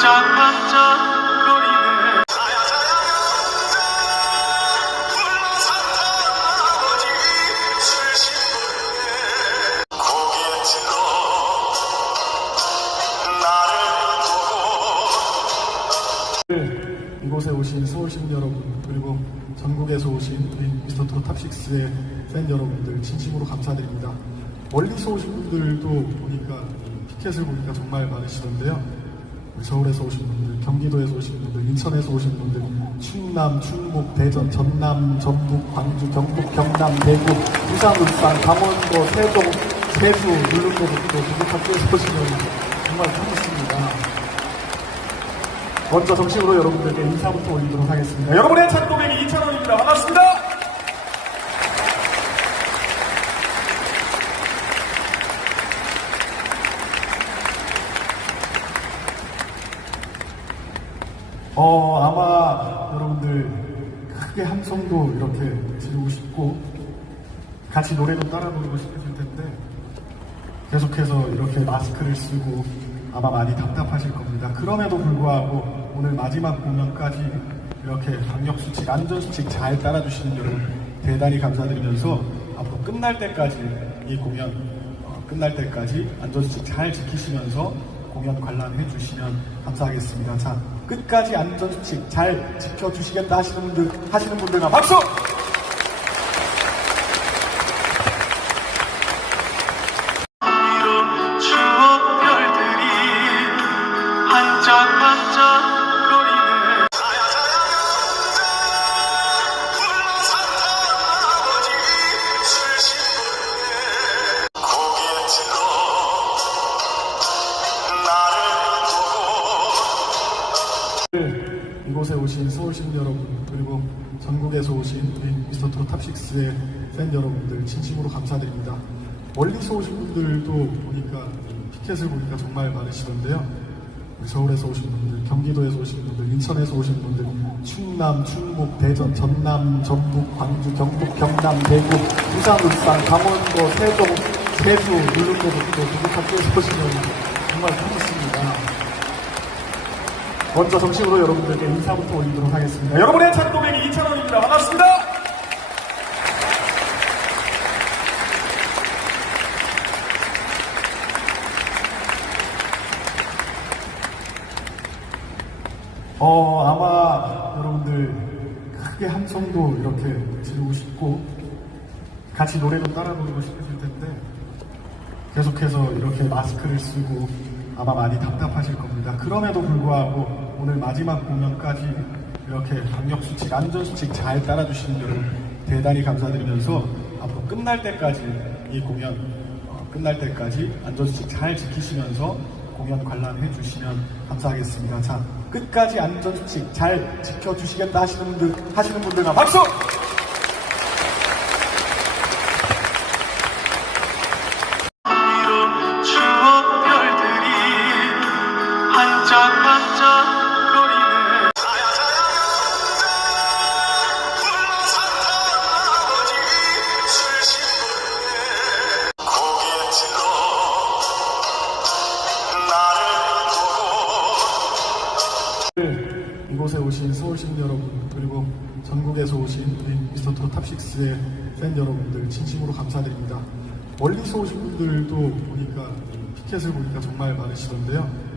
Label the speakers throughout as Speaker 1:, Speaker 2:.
Speaker 1: 보고
Speaker 2: 이곳에 오신 서울시민 여러분 그리고 전국에서 오신 우리 미스터 트롯 탑식스의 팬 여러분들 진심으로 감사드립니다. 멀리서 오신 분들도 보니까 피켓을 보니까 정말 많으시던데요. 서울에서 오신 분들, 경기도에서 오신 분들, 인천에서 오신 분들, 충남, 충북, 대전, 전남, 전북, 광주, 경북, 경남, 대구, 부산, 울산, 강원도, 세종, 제주, 울릉도부터 모두 학교에서 오시면 정말 고맙습니다. 먼저 정식으로 여러분들께 인사부터 올리도록 하겠습니다. 여러분의 찬고백이 2,000원입니다. 반갑습니다. 어, 아마 여러분들 크게 함성도 이렇게 지르고 싶고 같이 노래도 따라 부르고 싶으실 텐데 계속해서 이렇게 마스크를 쓰고 아마 많이 답답하실 겁니다. 그럼에도 불구하고 오늘 마지막 공연까지 이렇게 방역수칙, 안전수칙 잘 따라주시는 여러분 대단히 감사드리면서 앞으로 끝날 때까지 이 공연 어, 끝날 때까지 안전수칙 잘 지키시면서 공연 관람해 주시면 감사하겠습니다. 자, 끝까지 안전수칙 잘 지켜주시겠다 하시는 분들, 하시는 분들만 박수! 이곳에 오신 서울시민 여러분 그리고 전국에서 오신 우리 미스터 트롯 탑식스의 팬 여러분들 진심으로 감사드립니다. 멀리서 오신 분들도 보니까 피켓을 보니까 정말 많으시던데요. 서울에서 오신 분들, 경기도에서 오신 분들, 인천에서 오신 분들, 충남, 충북, 대전, 전남, 전북, 광주, 경북, 경남, 대구, 부산, 울산, 강원도, 세종, 제주, 울릉도부터 모두 학교에서 오시면 정말 고맙습니다. 먼저 정식으로 여러분들께 인사부터 올리도록 하겠습니다. 여러분의 찬고백이 2,000원입니다. 반갑습니다. 어, 아마 여러분들 크게 함성도 이렇게 지르고 싶고 같이 노래도 따라 부르고 싶으실 텐데 계속해서 이렇게 마스크를 쓰고 아마 많이 답답하실 겁니다. 그럼에도 불구하고 오늘 마지막 공연까지 이렇게 방역수칙, 안전수칙 잘 따라주시는 여러분 대단히 감사드리면서 앞으로 끝날 때까지 이 공연 어, 끝날 때까지 안전수칙 잘 지키시면서 공연 관람해 주시면 감사하겠습니다. 자, 끝까지 안전수칙 잘 지켜주시겠다 하시는 분들, 하시는 분들만 박수!
Speaker 1: 보고
Speaker 2: 이곳에 오신 서울시민 여러분 그리고 전국에서 오신 우리 미스터 트롯 탑식스의 팬 여러분들 진심으로 감사드립니다. 멀리서 오신 분들도 보니까 피켓을 보니까 정말 많으시던데요.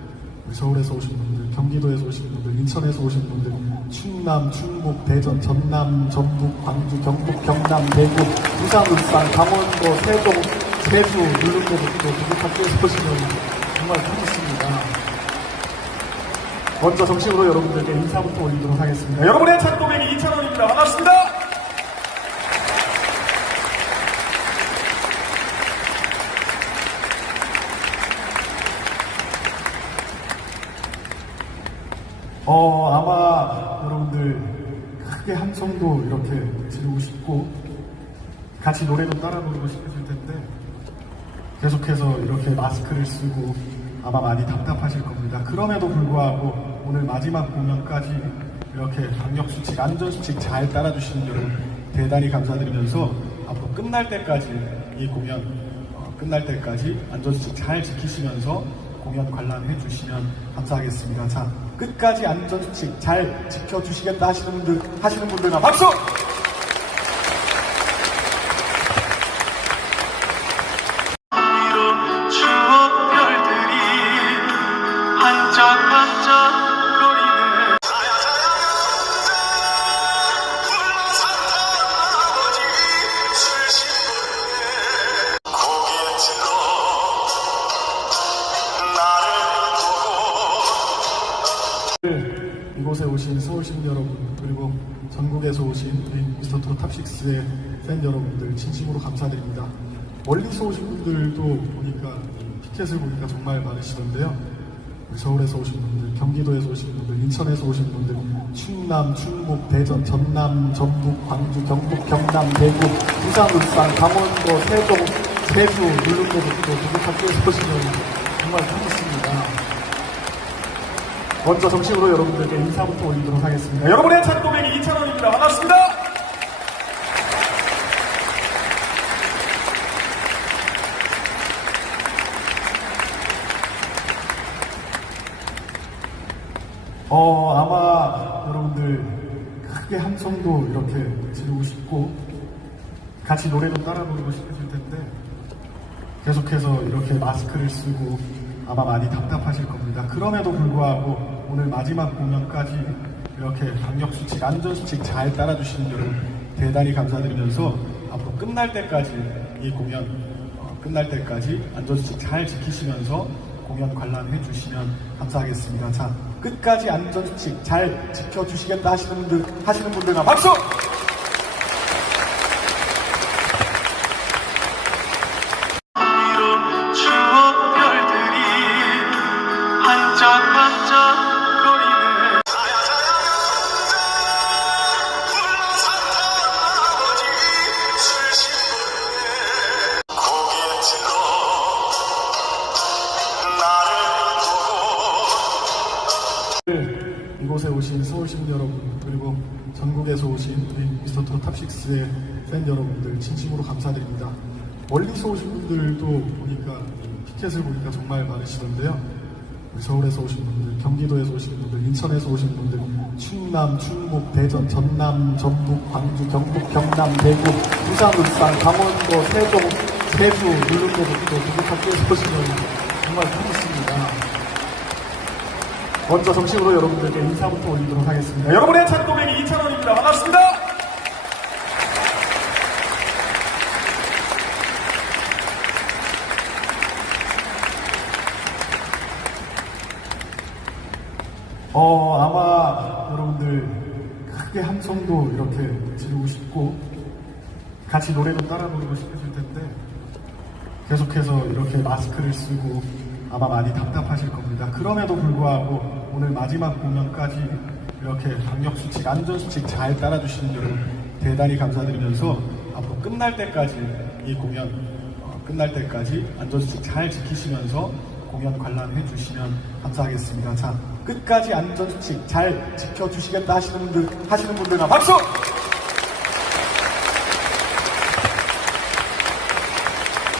Speaker 2: 우리 서울에서 오신 분들, 경기도에서 오신 분들, 인천에서 오신 분들, 충남, 충북, 대전, 전남, 전북, 광주, 경북, 경남, 대구, 부산, 울산, 강원도, 세종, 제주, 울릉도부터 모두 학교에서 오시면 정말 고맙습니다. 먼저 정식으로 여러분들께 인사부터 올리도록 하겠습니다. 여러분의 찬고백이 2,000원입니다. 반갑습니다. 어, 아마 여러분들 크게 함성도 이렇게 지르고 싶고 같이 노래도 따라 부르고 싶으실 텐데 계속해서 이렇게 마스크를 쓰고 아마 많이 답답하실 겁니다. 그럼에도 불구하고 오늘 마지막 공연까지 이렇게 방역수칙, 안전수칙 잘 따라주시는 여러분 대단히 감사드리면서 앞으로 끝날 때까지 이 공연 어, 끝날 때까지 안전수칙 잘 지키시면서 공연 관람해 주시면 감사하겠습니다. 자, 끝까지 안전수칙 잘 지켜주시겠다 하시는 분들, 하시는 분들만 박수! 이곳에 오신 서울 시민 여러분 그리고 전국에서 오신 우리 미스터 트롯 탑식스의 팬 여러분들 진심으로 감사드립니다. 멀리서 오신 분들도 보니까 티켓을 보니까 정말 많으시던데요. 서울에서 오신 분들, 경기도에서 오신 분들, 인천에서 오신 분들, 충남, 충북, 대전, 전남, 전북, 광주, 경북, 경남, 대구, 부산, 울산, 강원도, 세종, 제주, 울릉도부터 모두 학교에서 오시면 정말 고맙습니다. 먼저 정식으로 여러분들께 인사부터 올리도록 하겠습니다. 여러분의 찬도백이 2,000원입니다. 반갑습니다. 어, 아마 여러분들 크게 함성도 이렇게 지르고 싶고 같이 노래도 따라 부르고 싶으실 텐데 계속해서 이렇게 마스크를 쓰고 아마 많이 답답하실 겁니다. 그럼에도 불구하고 오늘 마지막 공연까지 이렇게 방역 수칙, 안전 수칙 잘 따라주시는 여러분 대단히 감사드리면서 앞으로 끝날 때까지 이 공연 어, 끝날 때까지 안전 수칙 잘 지키시면서 공연 관람해 주시면 감사하겠습니다. 자, 끝까지 안전 수칙 잘 지켜주시겠다 하시는 분들, 하시는 분들만 박수! 오신 서울 시민 여러분 그리고 전국에서 오신 우리 미스터 트롯 탑식스의 팬 여러분들 진심으로 감사드립니다. 멀리서 오신 분들도 보니까 티켓을 보니까 정말 많으시던데요. 서울에서 오신 분들, 경기도에서 오신 분들, 인천에서 오신 분들, 충남, 충북, 대전, 전남, 전북, 광주, 경북, 경남, 대구, 부산, 울산, 강원도, 세종, 제주, 울릉도부터 모두 학교에서 오시면 정말 고맙습니다. 먼저 정식으로 여러분들께 인사부터 올리도록 하겠습니다. 여러분의 찬도백이 2,000원입니다. 반갑습니다. 어, 아마 여러분들 크게 함성도 이렇게 지르고 싶고 같이 노래도 따라 부르고 싶으실 텐데 계속해서 이렇게 마스크를 쓰고 아마 많이 답답하실 겁니다. 그럼에도 불구하고 오늘 마지막 공연까지 이렇게 방역수칙, 안전수칙 잘 따라주시는 여러분 대단히 감사드리면서 앞으로 끝날 때까지 이 공연 어, 끝날 때까지 안전수칙 잘 지키시면서 공연 관람해 주시면 감사하겠습니다. 자, 끝까지 안전수칙 잘 지켜주시겠다 하시는 분들, 하시는 분들만 박수!